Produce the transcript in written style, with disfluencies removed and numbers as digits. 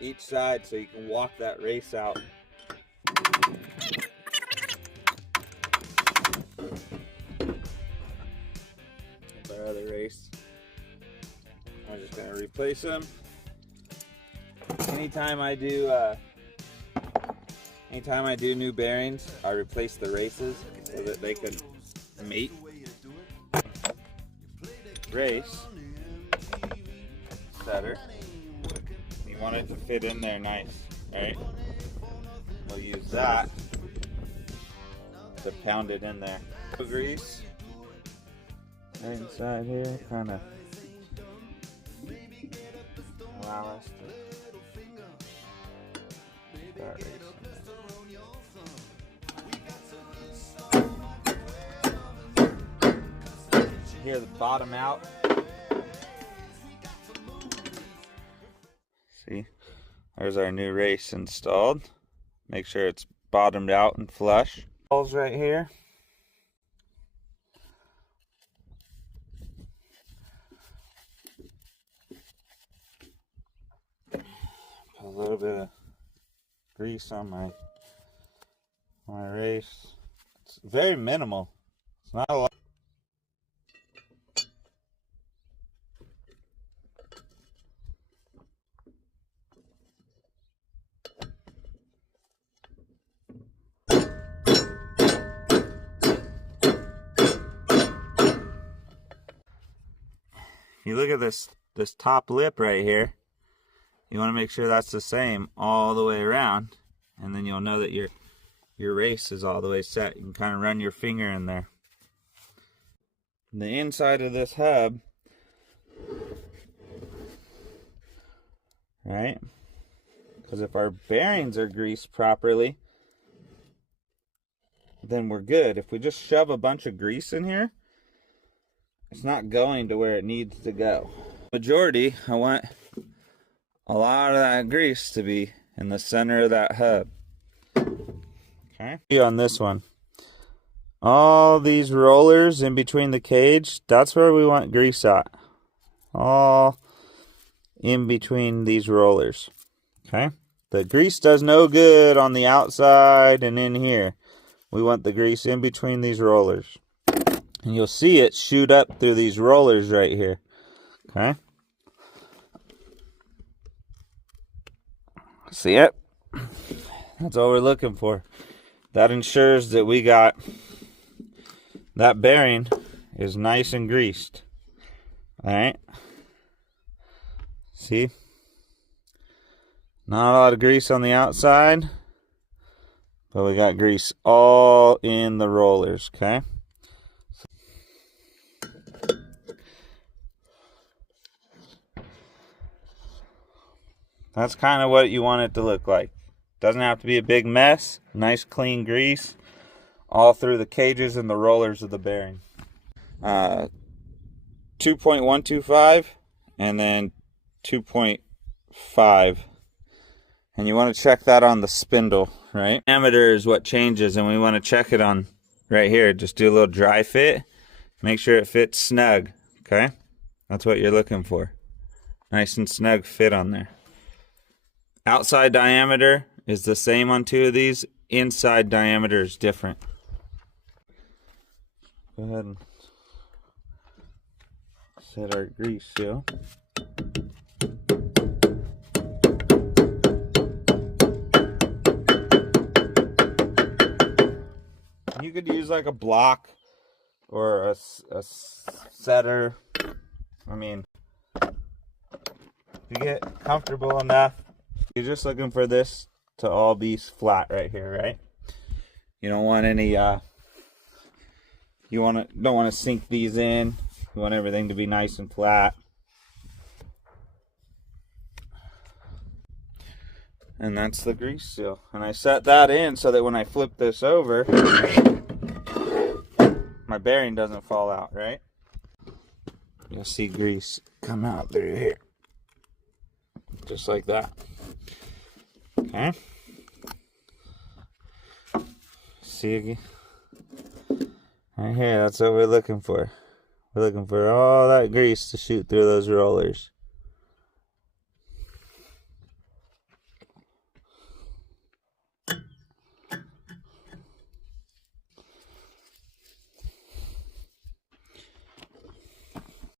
each side so you can walk that race out. Our other race, I'm just going to replace them. Anytime I do new bearings, I replace the races so that they can mate. Race setter, you want it to fit in there nice, right? We'll use that to pound it in there. Grease right inside here, kind of allow us to start racing. Here, the bottom out. See, there's our new race installed. Make sure it's bottomed out and flush. Balls right here. Put a little bit of grease on my race. It's very minimal. It's not a lot. You look at this top lip right here. You want to make sure that's the same all the way around, and then you'll know that your race is all the way set. You can kind of run your finger in there. The inside of this hub, right? Because if our bearings are greased properly, then we're good. If we just shove a bunch of grease in here, it's not going to where it needs to go. Majority, I want a lot of that grease to be in the center of that hub. Okay. On this one, all these rollers in between the cage, that's where we want grease at. All in between these rollers. Okay. The grease does no good on the outside and in here. We want the grease in between these rollers. And you'll see it shoot up through these rollers right here. Okay. See it? That's all we're looking for. That ensures that we got that bearing is nice and greased. Alright. See? Not a lot of grease on the outside, but we got grease all in the rollers, okay? That's kind of what you want it to look like. Doesn't have to be a big mess. Nice clean grease all through the cages and the rollers of the bearing. 2.125 and then 2.5. And you want to check that on the spindle, right? Diameter is what changes, and we want to check it on right here. Just do a little dry fit. Make sure it fits snug, okay? That's what you're looking for. Nice and snug fit on there. Outside diameter is the same on two of these. Inside diameter is different. Go ahead and set our grease seal. You could use like a block or a setter. I mean, if you get comfortable enough, you're just looking for this to all be flat right here, right? You don't want any don't want to sink these in. You want everything to be nice and flat. And that's the grease seal. And I set that in so that when I flip this over, my bearing doesn't fall out, right? You'll see grease come out through here. Just like that. Okay. See again? Right here, that's what we're looking for. We're looking for all that grease to shoot through those rollers.